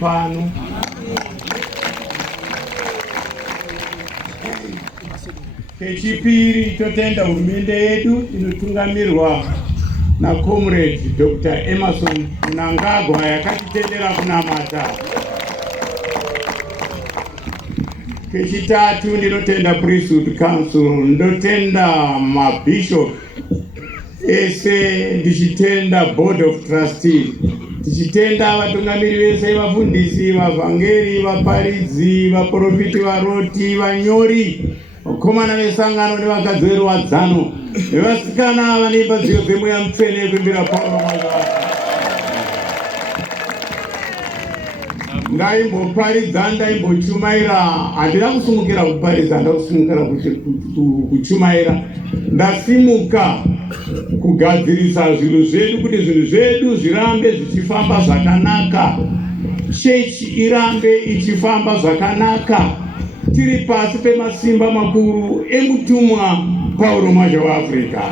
pano. Kechipiri totenda hurumende yedu inotungamirwa na Comrade Dr. Emerson Mnangagwa yakatitendera kunamata. Kechitatu ndinotenda Priesthood Council, ndotenda mabishop ese, ndichitenda Board of Trustees, ndichitenda vatungamiri vese, vafundisi, vavhangeri, vaparidzi, vaprofiti, varoti, vanyori, vakomana vesangano nevakadzi veruwadzano, nevasikana vaneimba dziyo dzemweya mutsvene kuimbira Paulo Mwazha. Ndaimboparidza, ndaimbochumaira, handina kusumukira kuparidza, ndakusumukira kuchumaira. Ndasimuka kugadzirisa zvinhu zvedu kuti zvinhu zvedu zvirambe zvichifamba zvakanaka, chechi irambe ichifamba zvakanaka, tiri pasi pemasimba makuru emutumwa Paulo Mwazha weAfrica.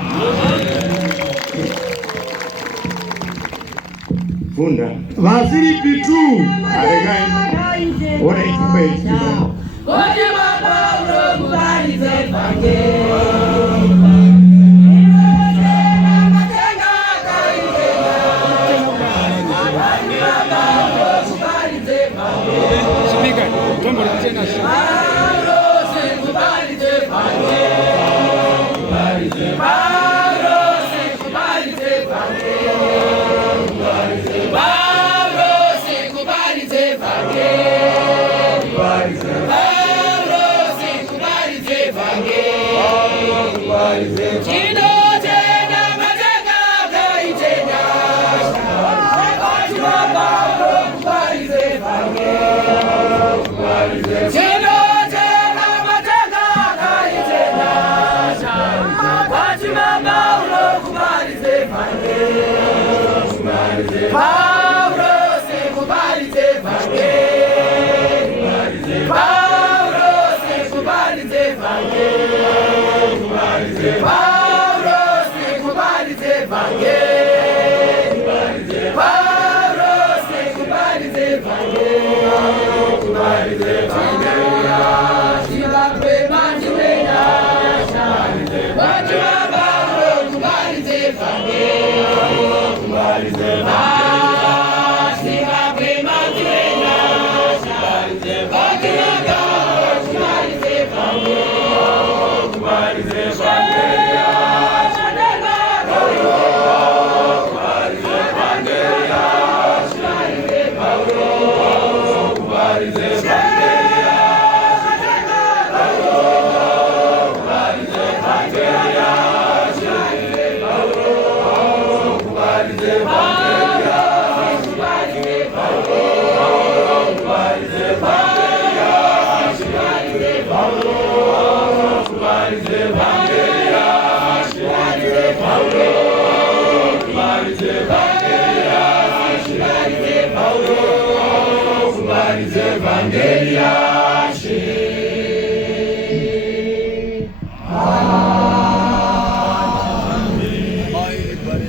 Funda Vasilipi tu aregai ora ichimba ichimba oti Paulo kuparidza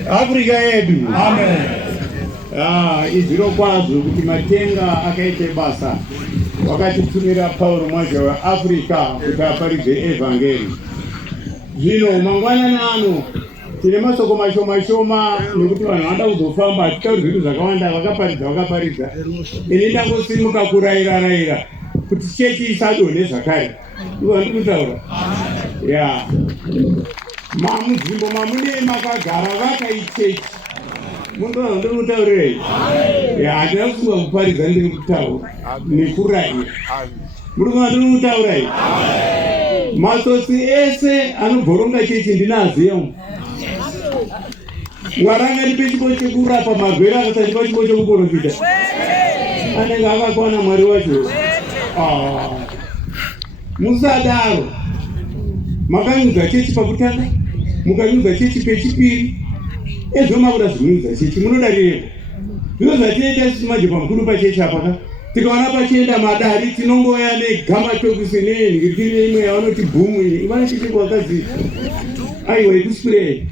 Africa yedu. Amen. Izviro kwazvo kuti matenga akaite basa wakatitumira Paulo Mwazha weAfrica kuti aparidze evhangeri. Zvino mangwanani ano tine masoko mashoma nekuti vanhu vanoda kuzofamba, hatitauri zvinhu zvakawanda, vakaparidza. Ini ndangosimuka kuraira kuti chechi isadonhe zvakare. Ivo ndikutaura. Ya. Mamunzvimbo mamune makagara vakaichechi. Mundoona ndikutaurei. Ya, handina kusunga kuparidza ndiri kutaura. Nekuraira. Murikuona ndiri kutaurai. Matsotsi ese anobhoronga chechi ndinaziyo. Mwari angandipe chipo chekurapa magwere akasandipa chipo chekuprofita. Anenge akakwana Mwari wacho. Musadaro. Makanyudza chechi pakutanga, mukanyudza chechi pechipiri. Ezvo makuda zvinyudza chechi munodarireko. Zvino zvatinoita isusu manje pamukuru pachechi apaka. Tikaona pachienda madari tinongoya negama tokisi nenhingirikiri imwe yavanoti bhumu iyi. Ivanachiti kwakaziva. Aiwa ikuspurei.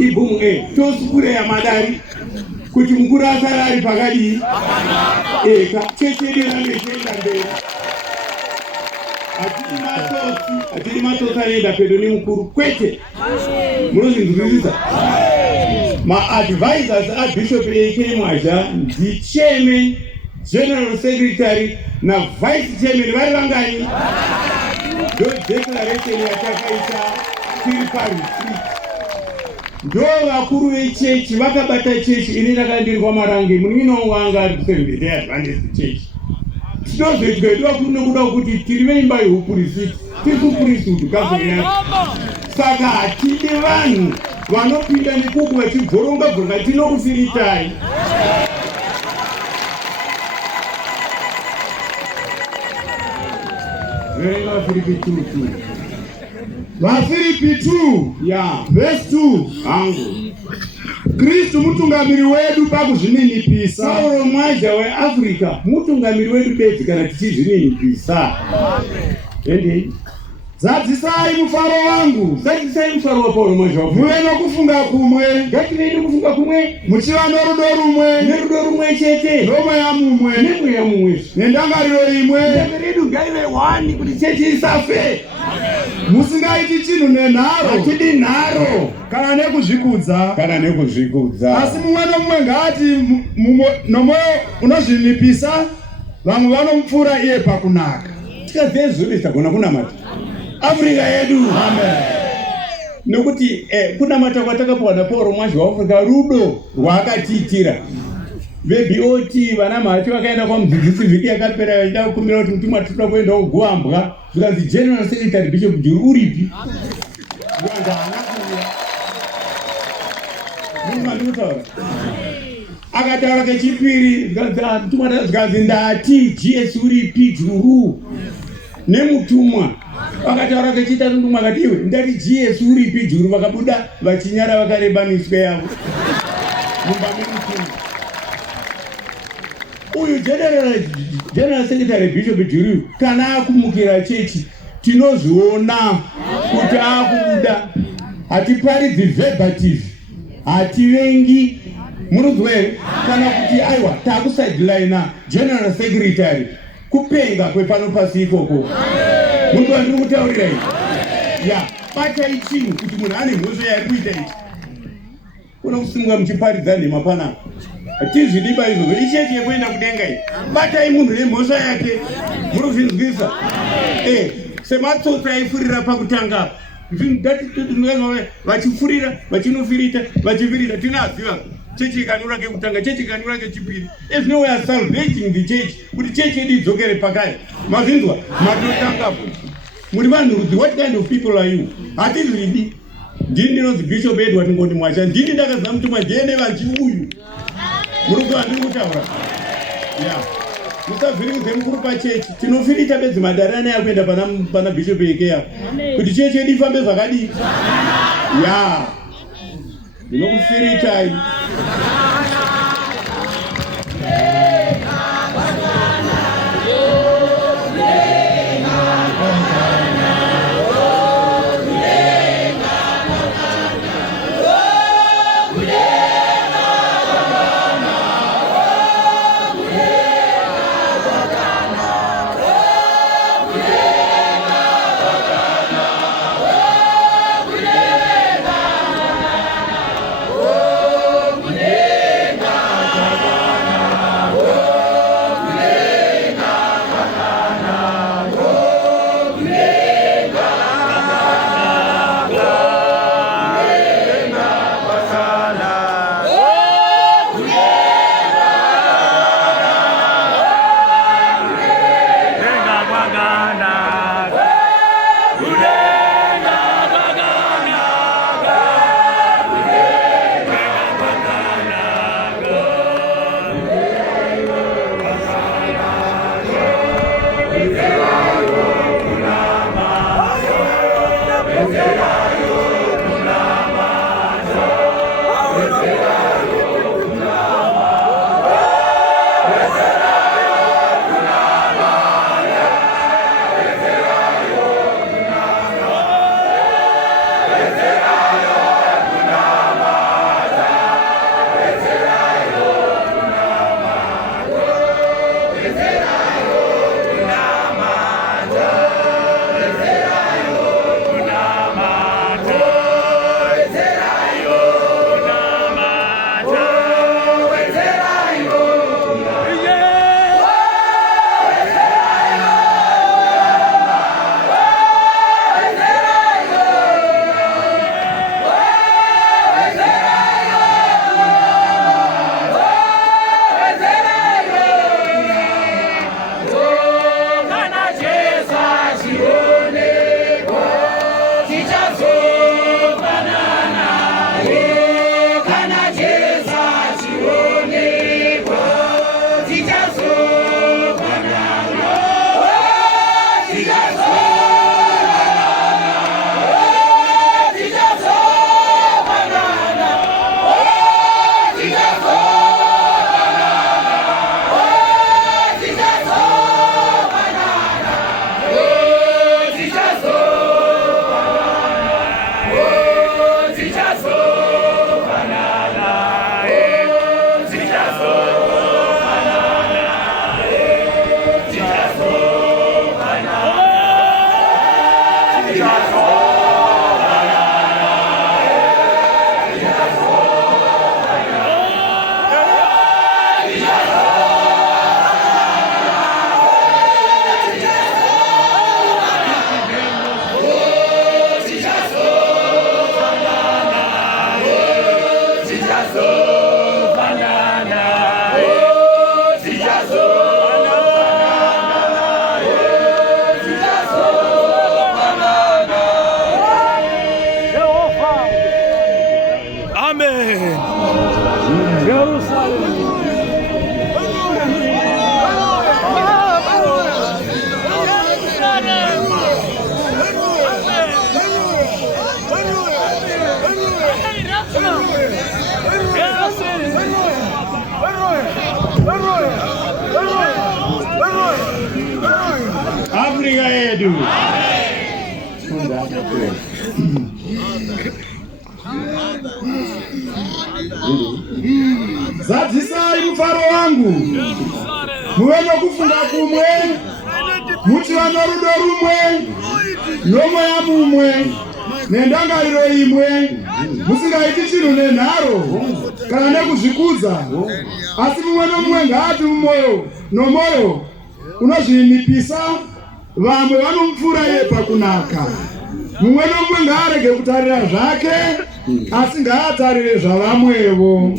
Ibhumu tospureya madari. kuti mukuru asara ari pakadi eka cheche ndiramechenda mberi atiri matsotsi anoenda pedo nemukuru kwete. Munozvinzwisisa? Ma-advisors aBishop AK Mwazha, the chairman, general secretary na vice chairman vari vangani? Ndo declaration yatakaita tiri paRetreat. Ndo vakuru vechechi vakabata chechi ini ndakandirwa marange muninongwanga ari kusembete advanced church. Tinozoitwa kunokuda kuti tiri veimba yeupurisiti tikupurisiti kazonyana. Saka hatidi vanhu vanopinda nekuku vachibvoronga bvoronga tinokufiritai. VaFilipi 2 verse 2 hangu Kristu mutungamiri wedu pakuzvininipisa. Paulo Mwazha weAfrica mutungamiri wedu bedzi kana tichizvininipisa. Ende zadzisai mufaro wangu, zadzisai mufaro waPaulo Mwazha muve nokufunga kumwe, ngativendi kufunga kumwe, muchiva norudo rumwe, nerudo rumwe chete, nomweya mumwe, nemweya mumwe, nendangariro imwe. ndangariro yedu ngaive wani kuti chechi isafe. Musingaiti chinhu nenharo, hatidi nharo kana nekuzvikudza, asi mumwe nomumwe ngaati nomwoyo unozvinipisa vamwe vanomupfuura iye pakunaka. Tikazvezvuri tagona kunamata Afrika yedu. Amen. Nokuti kunamata kwatakapuwa naPaulo Mwazha weAfrica rudo rwaakatiitira. VBOT vana macho vakaenda kwamudzidzisi vhiki yakapera vachida kukumbira kuti mutumwa tinoda kuenda kugwambwa, zvikanzi general secretary Bishop Juru uripi? Munhu andikutaura. Akataura kechipiri zvikanzi ndati GS uripi Juru nemutumwa. Akataura kechitatu mutumwa akati iwe ndati GS uripi Juru, vakabuda vachinyara vakarebaniswa yavo mumba memutumwa. Uyu general secretary Bishop Juru kana akumukira chechi tinozviona kuti akubuda. Hatiparidzi verbative, hativengi munozwe kana kuti aiwa takusideline general secretary kupenga kwepano pasi ikoko. Munhu wandiri kutaurira izvi batai chinhu kuti munhu ane mhosva yari kuita ichi. Kuna kusimuka muchiparidza nhema panapa. Hatizvidiba izvozvo, ichechi yekuenda kudenga iyi. Batai munhu nemhosva yake. Munozvinzwisa? Sematsotsi aifurira pakutanga. Vachifurira, vachinofirita, vachifirita, tinaziva. Chechi ikanura kekutanga, chechi ikanura kechipiri. There's no way of salvating the church. Kuti chechi yedu idzokere pakaya. Mazvinzwa? Matotangapo. Muri vanhu rudzi, what kind of people are you? Hatizvidi. Ndini ndinonzi Bishop Edward Ngoni Mwazha. Ndini ndakazama mutumwa ndiende vachiuyu. Muruko andiri kutaura. Musavhiringidze mukuru pachechi. Tinofirita bedzi madarana yakuenda pana Bishop Ekeya. Kuti chechi yedu ifambe zvakadii. Ndinokufiritai. yedu. Zadzisai mufaro wangu, muwe nokufunga kumwe, muchiva norudo rumwe, nomweya mumwe, nendangariro imwe, musingaiti chinhu nenharo kana nekuzvikudza, asi mumwe nomumwe ngaati mumwoyo nomwoyo unozvinipisa, vamwe vanomupfuura iye pakunaka. Mumwe nomumwe ngaarege kutarira zvake, asi ngaatarire zvavamwevo.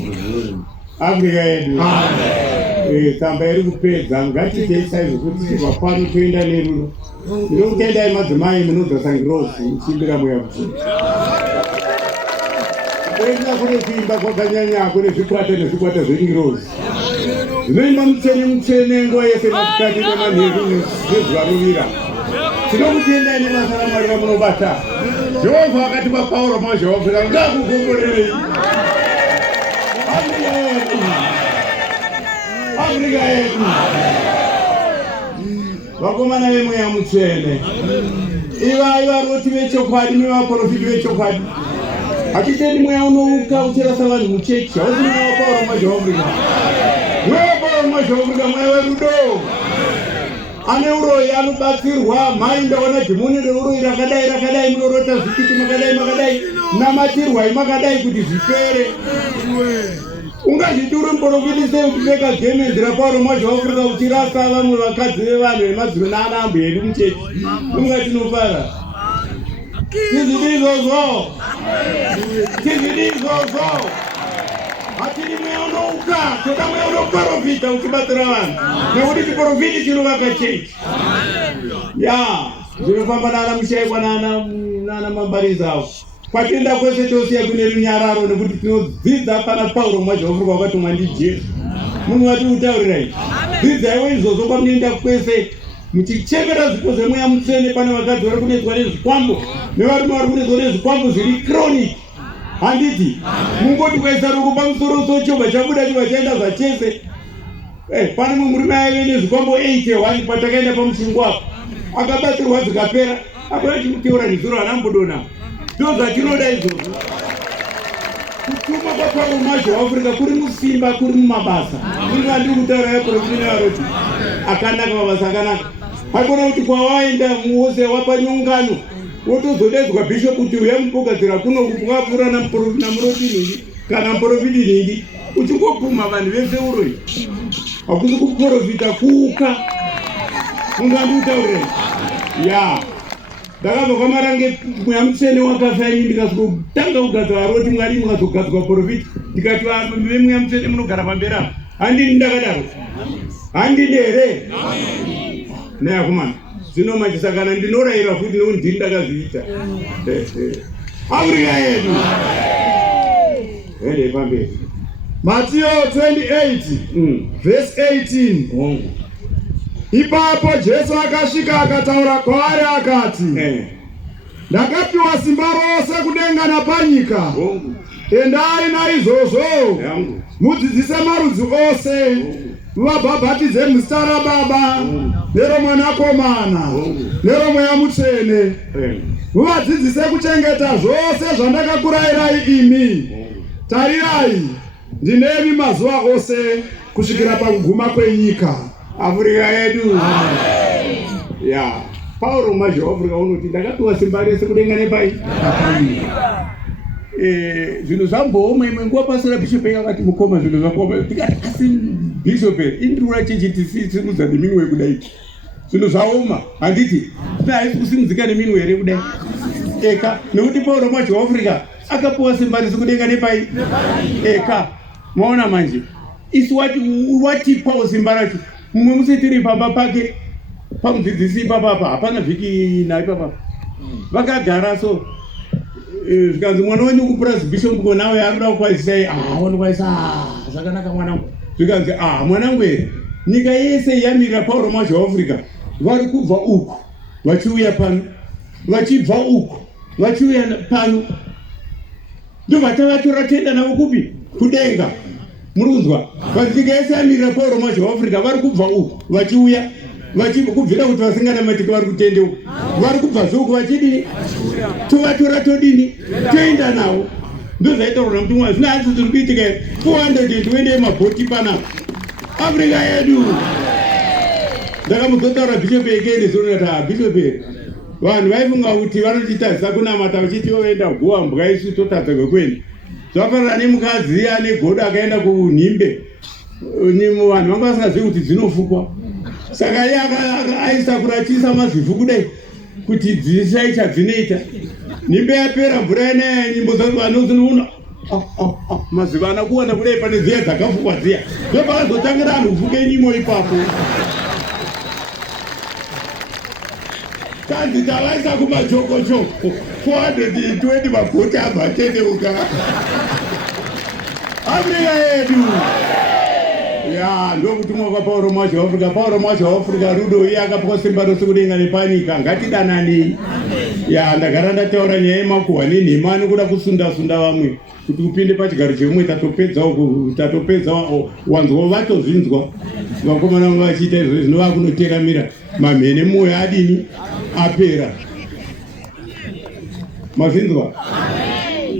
Afrika yedu. Tsamba iri kupedza, ngatiteisai zvokuti vapano toenda nerudo. Ndinokutendai madzimai munodzasa ngirozi muchimbira mweya kuti kuenda kune kuimba kwakanyanya kune zvikwata zvengirozi zvinoimba mutsene nguva yese masikati nemanheru nezuva rovira. Tinokutendai nebasa raMwari ramunobata. Jehovha akati kwaPauro Mwazha ngakugomborerei. Afrika yedu. Vakomana vemweya mutsvene, ivai varoti vechokwadi nevaprofiti vechokwadi. Hatitendi mweya unouka uchirasa vanhu muchechi, hausi mweya waPauro Mwazha waAfrika. Mweya waPauro Mwazha waAfrika mweya werudo. Ane uroyi anobatsirwa, mai ndaona dhimoni reuroyi rakadai munorota zvitiki makadai namatirwai makadai kuti zvipere. Ungazviti uri muprofiti sei uchipfeka gemenzi raPauro Mwazha waAfrika uchirasa vamwe vakadzi vevanhu vemadziro naanambo edu muchechi, ungatinofara. Tizvidi izvozvo. Hatidi mweya unouka, toda mweya unoprofita uchibatsira vanhu, nekuti chiprofiti chinovaka chechi. Zvinofamba nana Mushaikwa nana Mambariza avo. Kwatienda kwese tosiya kune runyararo nekuti tinodzidza pana Pauro Mwazha waAfrika wakatumwa ndiJesu. Munhu wati utaurirai. Dzidzaiwo izvozvo kwamunoenda kwese muchichengeta zvipo zvemweya mutsvene. Pane vakadzi vari kunetswa nezvikwambo nevarume vari kunetswa nezvikwambo zviri chronic. Handiti mungoti kwaisa ruko pamusoro sochobva chabuda chiva chaenda zvachese. Pane mumwe murume aive nezvikwambo 81 patakaenda pamuchingwa akabatsirwa zvikapera. Apana chimuteura nezuro anambodona. Ndo zvatinoda izvozvo. Kutuma kwaPauro Mwazha waAfrika kuri musimba, kuri mumabasa. Munhu andiri kutaura yaprofiti nevaroti akanaka, mabasa akanaka. Hakuna kuti kwawaenda muwose wapanyongano wotozodedzwa bishop kuti uya mupogadzira kuno kupwapfura namuroti nhingi kana muprofiti nhingi uchingopfuma vanhu vese uroyi. Hakusi kuprofita kuuka. Munhu andiri kutaurei. Ndakabva kwamarange mweya mutsvene wakafa ini ndikazotanga kugadzwa varoti Mwari mukazogadzwa profiti. Ndikati vemweya mutsvene munogara pamberi apo. Handini ndakadaro. Handini here. Neakomana. Zvino manje saka ndinorayira futi nekuti ndini ndakazviita. Afrika yedu. Ende pamberi. Matthew 28 verse 18. Ipapo Jesu akasvika akataura kwaari akati, ndakapiwa simba rose kudenga napanyika. Endai naizvozvo mudzidzise marudzi ose, muvabhabhatidze muzita raBaba neroMwanakomana neroMweya Mutsvene, muvadzidzise kuchengeta zvose zvandakakurayirai imi. Tarirai, ndinemi mazuva ose kusvikira pakuguma kwenyika. Afrika yedu. Pauro Mwazha waAfrika unoti ndakapiwa simba rese kudenga nepai. Zvinhu zvambooma imwe nguva pasina bishop yakati mukoma zvinhu zvakoma. Tikati asi bishop indura chechi tisimudza neminwe kudai. Zvinhu zvaoma. Handiti haisi kusimudzika neminwe here kudai. Nekuti Pauro Mwazha waAfrika akapiwa simba rese kudenga nepai. Maona manje. Isu watipawo simba racho. Mumwe musi tiri pamba pake pamudzidzisi ipapapa, hapana vhiki naye ipapapa. Vakagara so zvikanzi mwana wenyu kupresbishop nawe arikuda kukwazisai. Wanokwaisa zvakanaka mwanangu. Zvikanzi mwanangu here, nyika yese yamirira Pauro Mwazha waAfrika vari kubva uku vachiuya pano, vachibva uku vachiuya pano. Ndobva tenda navo kupi? Kudenga. Murunzwa, nyika yese yamirira Pauro Mwazha waAfrika vari kubva uku vachiuya. kubvira kuti vasinganamatiki vari kutendeuka vari kubva zuku vachidini tovatora todini toenda navo ndozvaita rona muti Mwazha zvina asi zviri kuitika 420 mabhoti panapa Afrika yedu. Ndakamuzotaura bishop ekende zonata bishop vanhu vaifunga kuti vanochitadzisa kunamata vachiti voenda guwa mbwa isu totadza kwekuenda zvafanana nemukadzi ane godo akaenda kunhimbe vanhu vanga vasingazivi kuti dzinofukwa saka iye aisa kurachisa mazivhu kudai kuti dzishaita dzinoita nhimbe yapera mvura yanaya nyimbo dzacho vanozinoona maziva anakuwana kudai pane dziya dzakafukwa dziya ndopakazotangira vanhu kufuke nyimo ipapo kanzi tavaisa kumachokochoko 420 mabhoti abva atendeuka Afrika yedu. Ya ndokutumwa kwa Mwazha Afrika rudo iye akapuwa simba rose kudenga nepanika ngatidanani. Ya ndagara ndataura nyaya yemakuhwa nenhema nekuda kusunda vamwe kuti upinde pachigaro chemwe tatopedza wanzwa vatozvinzwa vakomana vangu vachiita izvo zvinova kunoteramira mamhene moyo adini apera mazvinzwa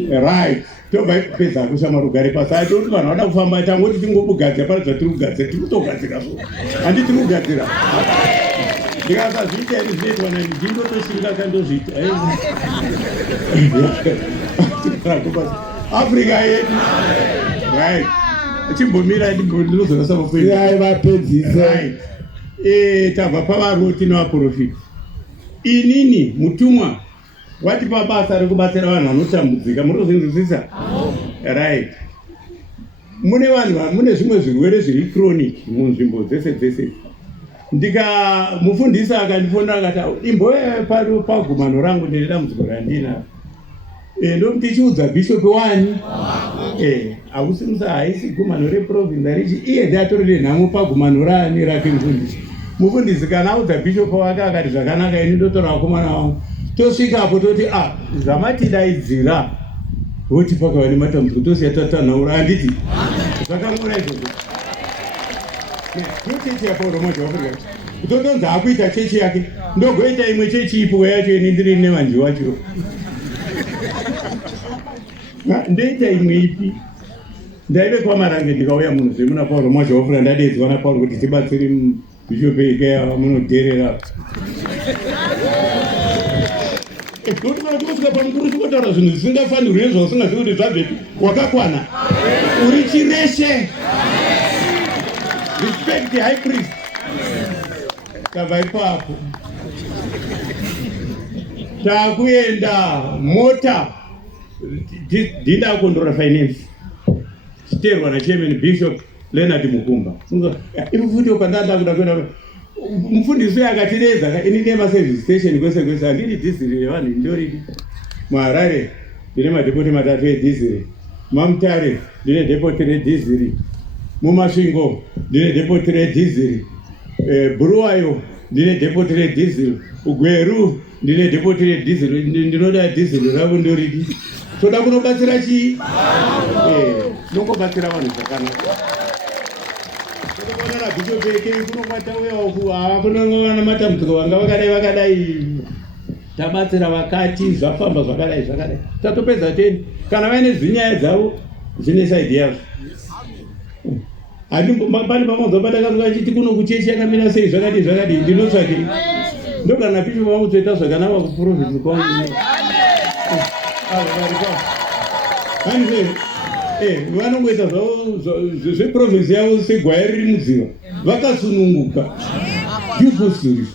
right tobva kupedza kushama rugare pasai toti vanhu vada kufamba tangoti tingobugadzira pane zvatiri kugadzira tiri kutogadzira so handi tiri kugadzira ndikasazviita ini zvinoitwa nani ndindotoshinga kandozviita Afrika yedu right chimbomira ndinozorasa vapedzisa vapedzisa tabva pavaroti nevaprofita inini mutumwa wati pabasa rekubatsira vanhu vanotambudzika munozvinzwisisa right mune vanhu mune zvimwe zvirwere zviri chronic munzvimbo dzese ndikamufundisa akandifonda akati imbouya pagumano rangu ndinedambudziko randina ndomuti chiudza bishop wani akusimusa haisi gumano reprovince richi iye ndiatorere nhamo pagumano rani rake mufundisi kana audza bishop wake akati zvakanaka ini ndotora vakomana vangu tosvikapo toti zvamatidaidzira voti pakava nematambudziko tosiya tatanhaura handiti zvakangora izvozvo ndochechi yaParamount Africa kutotonzi akuita chechi yake ndogoita imwe chechi ipo yacho inindiri nevanji wacho ndoita imwe ipi ndaive kwamarange ndikauya munhu zvemuna Paramount Africa ndadedzwa naPauro kuti tibatsiri bishop ikeya munoteerera kusvika pamukuru tikotaura zvinhu zvisingafanirwi nezvausingazivi kuti zvabvepi wakakwana uri chireshe respect the high priest tabva ipapo takuenda mota ndinda kondora finance chiterwa nachairman bishop Leonard Mukumba ipo futi ukandanda kuda kwenda mufundisi akatidedza ini nemaservice station kwese handidi dhiziri revanhu ndoridi muHarare ndine madhepoti matatu edhiziri maMutare ndine dhepoti redhiziri muMasvingo ndine dhepoti redhiziri Buluwayo ndine dhepoti redhiziri uGweru ndine dhepoti redhiziri ndinoda dhiziri ravo ndoridi toda kunobatsira chii nongobatsira vanhu zvakanaka kunongana bishop eke kunongwatauya kunongana matambudziko vanga vakadai tabatsira vakati zvafamba zvakadai tatopedza teni kana vaine zinyaya dzavo zvine saidi yazvo pane pamozobata kazvachiti kuno kuchechi yakamira sei zvakadi ndinotsvake ndogana bishop vangu toita zvakanaka kuprovince kwangu vanongoita zvavo zveprovince yavo segwaya riri mudziva vakasununguka beautiful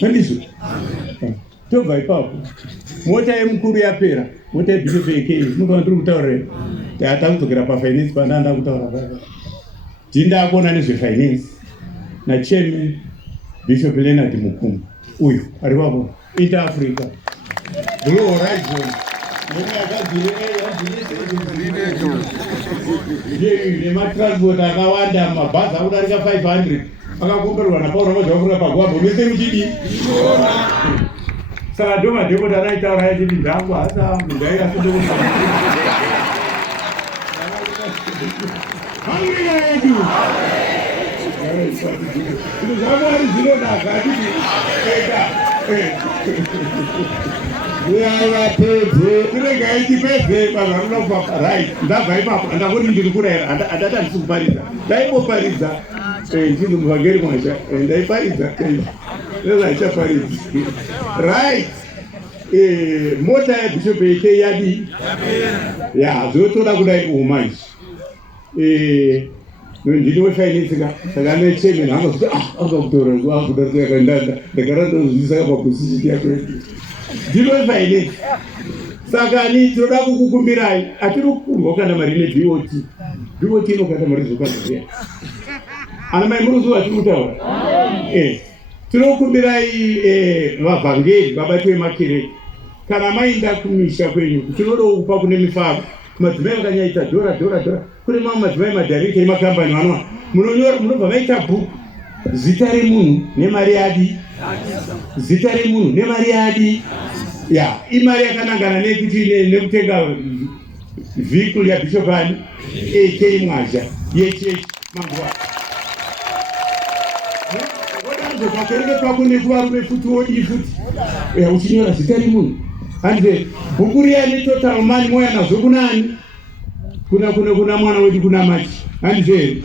handizvo tobva ipapo mota yemukuru yapera mota yebishop eke munhu wandiri kutaurira takudzokera pafinance pandanda kutaura papa ndindakuona nezvefinance nachairman bishop Leonard Mukumba uyu ari vapo interafrica blue horizon nematransport akawanda mabhazi akudarika 500 akakomberwa naParamount Africa pagwabho mese muchidi saka ndo madhepota anaitaura yachiti ndangu hasa mundairasode Afrika yedu Zvamwari zvinodaka atiti ega tiregai tipedze vanhu vanoda kupa right. Ndabva ipapo ndangoti ndiri kurayira handati handisi kuparidza. Ndaipoparidza ndinzi muvhangeri Mwazha ndaiparidza nezvaichaparidza right. Mota yaBishop yake yadi ya zvotoda kudai umanje ndini wefinance saka nechairman hanga kuti akakutora akudarika yakandanda ndakarandozvisa paposition yako ndini wefinance. Saka ni tinoda kukukumbirai atiri kukurwa kana mari neBOT inokanda mari zvokwazvia ana mai muruzi watiri kutaura tinokumbirai vavhangeri vabati vemakereke kana maenda kumisha kwenyu tinoda kupa kune mifaro madzimai vakanyaita dhora kune mamwe madzimai madharekta emakambani vanwa munobva maita bhuku zita remunhu nemari yadi zita remunhu nemari yadi ya imari yakanangana nekuti nekutenga vehicle yaBishop ani AK Mwazha yechechi Maungwa pakereke pako nekuvarume futi wodi futi uchinyora zita remunhu hande bhuku riya netotal money moya nazvo kunani kuna mwana wedu kuna machi hande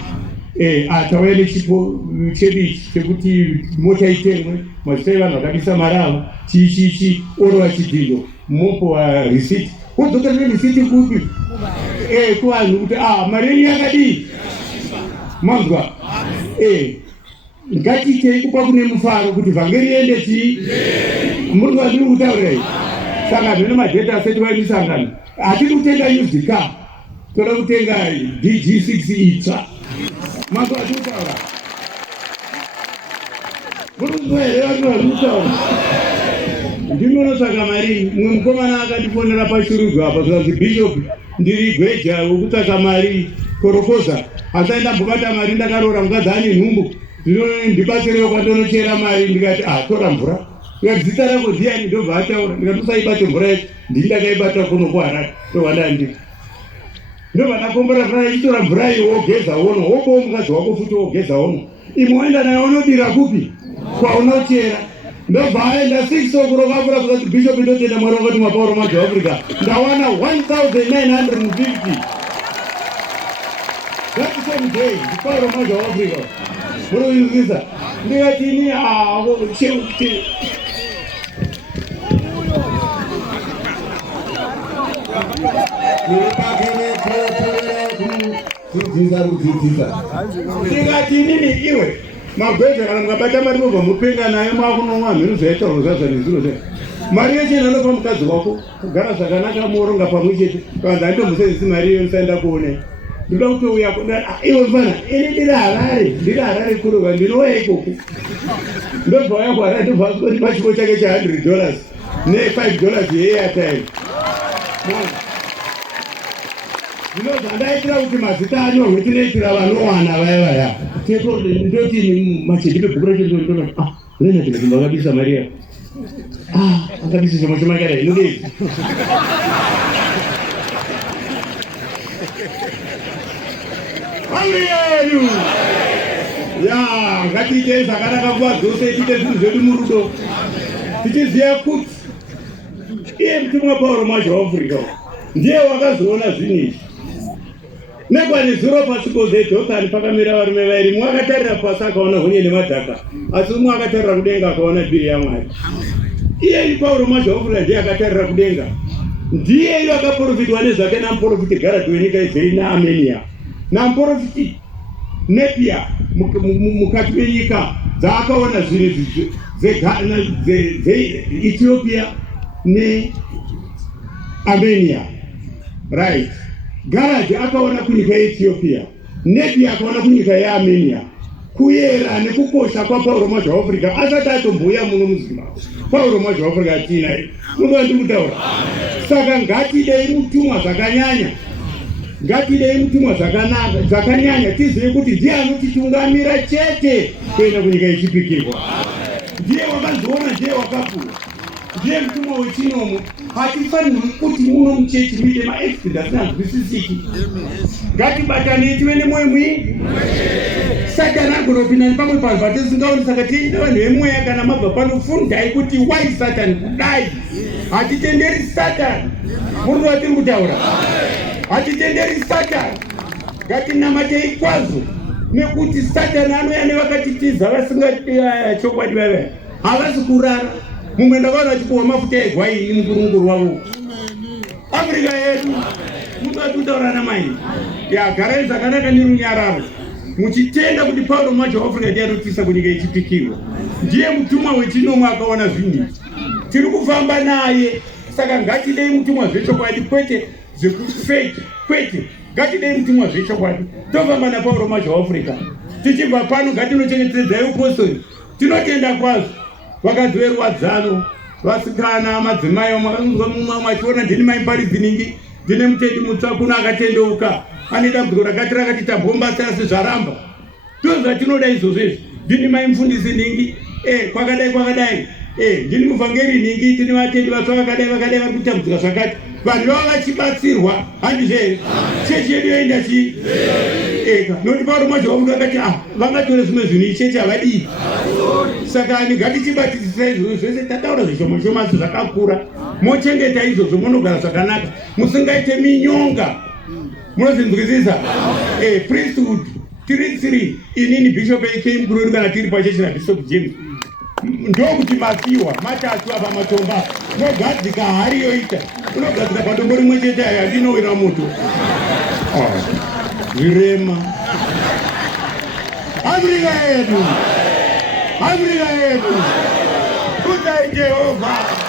atauya nechipo chebichi chekuti mota itengwe mazita evanhu vakabisa marava chichichi orova chidhindo mopo wa receipt wodzoka nereceipt kupi kuvanhu kuti mari yenyu yakadii Maungwa ngatiitei kupa kune mufaro kuti vhangeri riende chii muri kwandiri kutaurirai. Saka zvino madheta asati vaimisangano hatiri kutenga used car toda kutenga DG6 itsva Maungwa atiri kutaura muri kuzwa here vanhu vari kutaura ndinonosaka mari. Mumwe mukomana akandifonera pachirugu apa zvazi Bishop ndiri gweja wokutsvaka mari korokoza asaenda mbobata mari ndakaroora mukadzi ane nhumbu ndibatsirewo kwandonochera mari ndikati tora mvura ndikati zita rako ndiani ndobva ataura ndikati usaibate mvura yacho ndini ndakaibata kuno kuHarare ndovandandika ndobva ndakombora mvura ichitora mvura iyi wogeza wono wobowo mukadzi wako futi wogeza wono imwe waenda nayo unodira kupi kwaunochera ndobva aenda 6 o'clock apura kuti Bishop ndotenda mwari wakati mwapauro maJehovha ndawana 1950 that same day ndipauro maJehovha munoizvisa ndikati ini cheuti ndikati inini iwe magweja kana mukabata mari mobva mupenga nayo makunomwa mhinu zvaitauro zvazva nezviro zve mari yechena anopa mukadzi wako kugara zvakanaka muoronga pamwe chete kanzi andomusenzisi mari iyo ndisaenda kuonei ndoda kutouya iwe mfana ini ndiri Harare kuruva ndinouya ikoko ndobva uya kuHarare ndobva pachiko chake cha$100 ne$5 yeairtime zvino zvandaitira kuti mazita anyorwe tinoitira vanowana vaya ndoti macheti pebhuku racho ndoti renati kuti vakabisa Maria akabisa chimo chemakada inodei Hallelujah! Ya, ngatiite zvakanaka nguva dzose tiite zvinhu zvedu murudo. Tichiziva kuti iye mutumwa Pauro maJehovha ndiye wakazoona zvinhu izvi. Nepane zuro pasiko zeJorodhani pakamira varume vairi, mumwe akatarira pasi akaona honye nemadhaka, asi mumwe akatarira kudenga akaona bhiri yaMwari. Iye Pauro maJehovha ndiye akatarira kudenga. Ndiye iye akaprofitwa nezvake namuprofiti Garadhi wenyika yezeri naAmenia. Namuprofiti Nepia mukati menyika dzaakaona zvinhu zeEthiopia neAmenia, right? Garadhi akaona kunyika yeEthiopia, Nepia akaona kunyika yeAmenia. Kuyera nekukosha kwaPauro maJehovha asati atomboya muno muzima. Pauro maJehovha atina munhu ndikutaura. Saka ngatidei mutumwa zvakanyanya. Ngatidei mutumwa zvakanaka zvakanyanya tizive kuti ndiye anotitungamira chete kuenda kunyika yechipikirwa. Ndiye wakanzona, ndiye wakapura, ndiye mutumwa wechinomo hatifanirwi kuti muno muchechi muite maexodus nanzwisisiki. Ngatibatane tive nemwoyo mwingi. Satani agonopinda pamwe panhu patisingaoni, saka tiite vanhu vemweya. Kana mabva pano fundai kuti why Satani kudai. Hatitenderi Satani. Muri watiri kutaura? Hatitenderi Satani. Ngatinamatei kwazvo, nekuti Satani anouya nevakatitiza vasingati chokwadi vava havasi kurara. Mumwe ndakaona achipuwa mafuta egwaini mukurunguru wavo. Afrika yedu mutataura namai yagarai zvakanaka nerunyararo, muchitenda kuti PARAMOUNT Africa ndianotisa kunyika ichipikirwa. Ndiye mutumwa wechinomwe akaona zvinhu. Tiri kufamba naye, saka ngatidei mutumwa zvechokwadi, kwete zvekufeki, kwete. Ngatidei mutumwa zvechokwadi. Tofamba naPARAMOUNT Africa. Tichibva pano ngatinochengetedzai apostoli. Tinotenda kwazvo vakadzi verwadzano, vasikana, madzimai, mumwe machiona ndini maiparidzi ningi, ndine mutendi mutsva kuno akatendeuka, ane dambudziko rakati rakati tambomba asi zvaramba. Ndozvatinoda izvozvo. Ndini maimufundisi ningi, kwakadai. Ndini muvhangeri ningi, tine vatendi vatsva vakadai vari kutambudzika zvakati. Vanhu vava vachibatsirwa, handizve chechi yedu yoenda chii? Nokuti PARAMOUNT akati vangatore zvimwe zvinhu ichechi havadii. Saka ngatichibatisisa izvozvo zvese. Tataura zvishoma asi zvakakura. Mochengeta izvozvo munogara zvakanaka. Musingaite minyonga. Munozinzwisisa? Priesthood 3 inini Bishop AK Mkururi kana tiri pachechi naBishop James. Ndokuti mafiwa matatu apa matomba mogadzika hari yoita. Unogadzika patombo rimwe chete yadinowira moto. Zvirema. Afrika yedu. Kudai Jehovha.